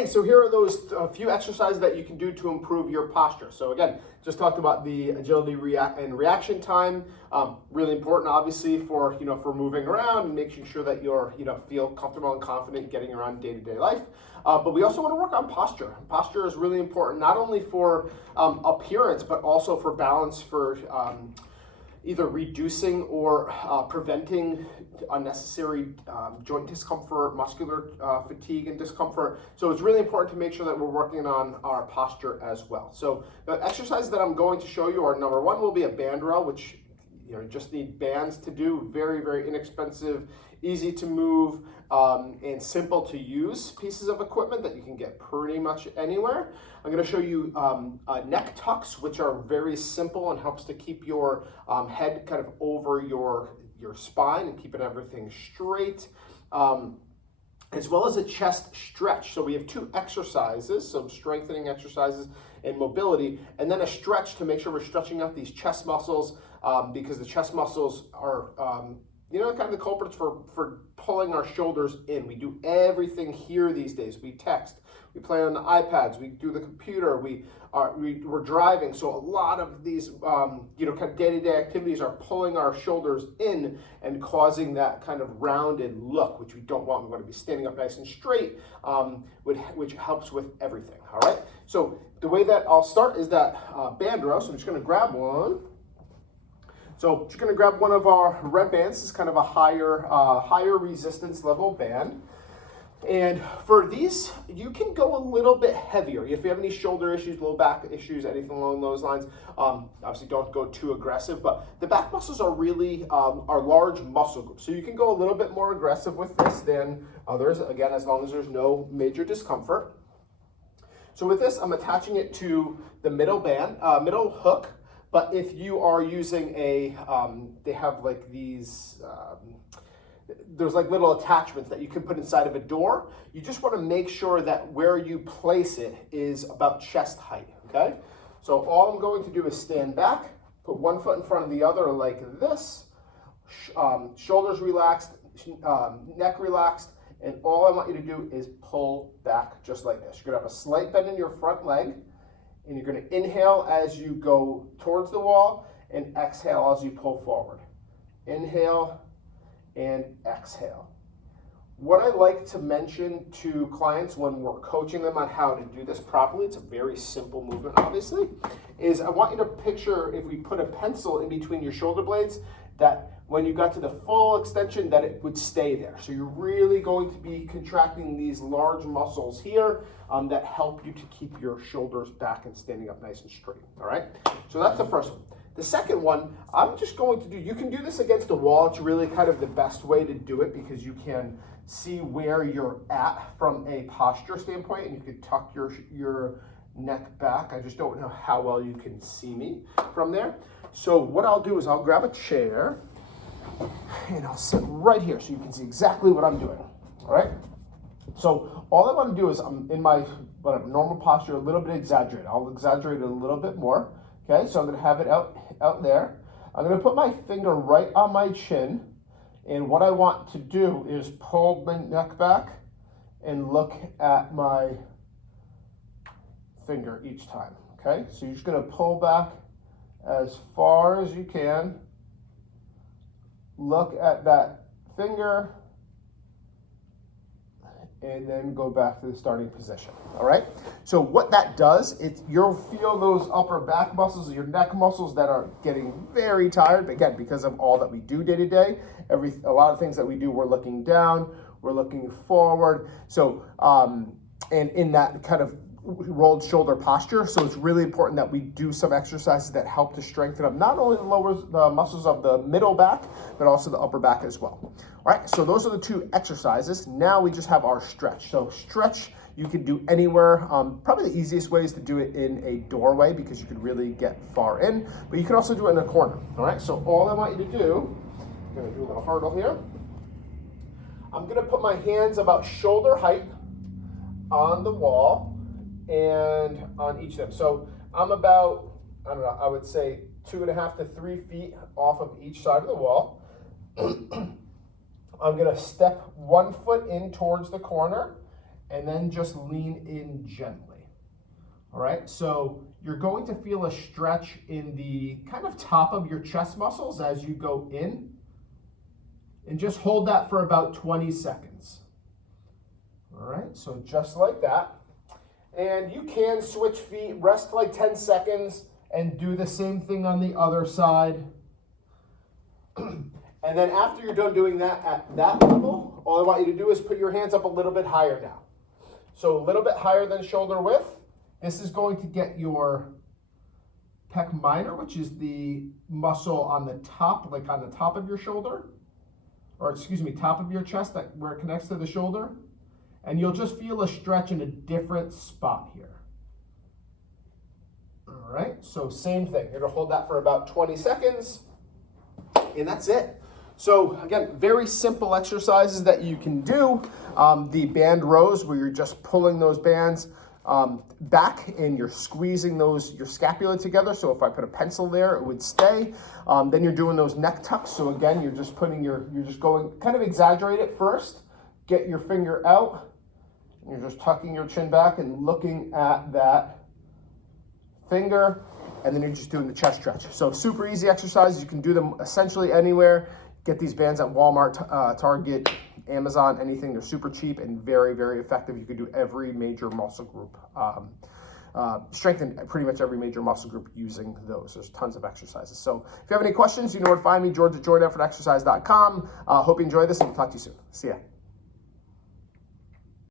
Hey, so here are those few exercises that you can do to improve your posture. So again, just talked about the agility and reaction time. Really important, obviously, for for moving around and making sure that you're feel comfortable and confident getting around day-to-day life. But we also want to work on posture. Posture is really important, not only for appearance, but also for balance, for either reducing or preventing unnecessary joint discomfort, muscular fatigue and discomfort. So it's really important to make sure that we're working on our posture as well. So the exercises that I'm going to show you are, number one will be a band row, which you just need bands to do. Very, very inexpensive, easy to move, and simple to use pieces of equipment that you can get pretty much anywhere. I'm going to show you neck tucks, which are very simple and helps to keep your head kind of over your spine and keeping everything straight, as well as a chest stretch. So we have two exercises, some strengthening exercises and mobility, and then a stretch to make sure we're stretching out these chest muscles, because the chest muscles are kind of the culprits for pulling our shoulders in. We do everything here these days. We text, we play on the iPads, we do the computer, we're driving. So a lot of these kind of day-to-day activities are pulling our shoulders in and causing that kind of rounded look, which we don't want. We want to be standing up nice and straight, which helps with everything. All right. So the way that I'll start is that band row. So I'm just going to grab one. So just going to grab one of our red bands. This is kind of a higher resistance level band. And for these, you can go a little bit heavier. If you have any shoulder issues, low back issues, anything along those lines, obviously don't go too aggressive, but the back muscles are really are large muscle groups. So you can go a little bit more aggressive with this than others, again, as long as there's no major discomfort. So with this, I'm attaching it to the middle hook. But if you are using they have like these, there's like little attachments that you can put inside of a door. You just want to make sure that where you place it is about chest height, okay? So all I'm going to do is stand back, put one foot in front of the other like this, shoulders relaxed, neck relaxed, and all I want you to do is pull back just like this. You're going to have a slight bend in your front leg, and you're going to inhale as you go towards the wall and exhale as you pull forward. Inhale and exhale. What I like to mention to clients when we're coaching them on how to do this properly, it's a very simple movement obviously, is I want you to picture if we put a pencil in between your shoulder blades, that when you got to the full extension that it would stay there. So you're really going to be contracting these large muscles here that help you to keep your shoulders back and standing up nice and straight, all right? So that's the first one. The second one, I'm just going to do, you can do this against the wall. It's really kind of the best way to do it because you can see where you're at from a posture standpoint, and you can tuck your neck back. I just don't know how well you can see me from there. So what I'll do is I'll grab a chair and I'll sit right here so you can see exactly what I'm doing, all right? So all I want to do is I'm in my normal posture, a little bit exaggerated. I'll exaggerate it a little bit more, okay? So I'm going to have it out there. I'm going to put my finger right on my chin, and what I want to do is pull my neck back and look at my finger each time, okay? So you're just going to pull back as far as you can. Look at that finger, and then go back to the starting position, all right? So what that does, you'll feel those upper back muscles, your neck muscles that are getting very tired, but again, because of all that we do day to day, a lot of things that we do, we're looking down, we're looking forward. So, and in that kind of rolled shoulder posture. So it's really important that we do some exercises that help to strengthen up not only the muscles of the middle back, but also the upper back as well. All right, so those are the two exercises. Now we just have our stretch. So stretch, you can do anywhere. Probably the easiest way is to do it in a doorway because you can really get far in, but you can also do it in a corner. All right, so all I want you to do, I'm gonna do a little hurdle here. I'm gonna put my hands about shoulder height on the wall and on each of them. So I'm about, I don't know, I would say 2.5 to 3 feet off of each side of the wall. I'm gonna step 1 foot in towards the corner and then just lean in gently. All right, so you're going to feel a stretch in the kind of top of your chest muscles as you go in, and just hold that for about 20 seconds. All right, so just like that. And you can switch feet, rest like 10 seconds, and do the same thing on the other side. And then after you're done doing that at that level, all I want you to do is put your hands up a little bit higher now. So a little bit higher than shoulder width. This is going to get your pec minor, which is the muscle on the top, like on the top of your shoulder, or excuse me, top of your chest, that where it connects to the shoulder. And you'll just feel a stretch in a different spot here. All right, so same thing. You're gonna hold that for about 20 seconds, and that's it. So again, very simple exercises that you can do. The band rows, where you're just pulling those bands back and you're squeezing your scapula together. So if I put a pencil there, it would stay. Then you're doing those neck tucks. So again, you're just going, kind of exaggerate it first. Get your finger out. You're just tucking your chin back and looking at that finger, and then you're just doing the chest stretch. So super easy exercises. You can do them essentially anywhere. Get these bands at Walmart, Target, Amazon, anything. They're super cheap and very, very effective. You can do every major muscle group, strengthen pretty much every major muscle group using those. There's tons of exercises. So if you have any questions, you know where to find me, George at GeorgeEffortExercise.com. Hope you enjoy this, and we'll talk to you soon. See ya.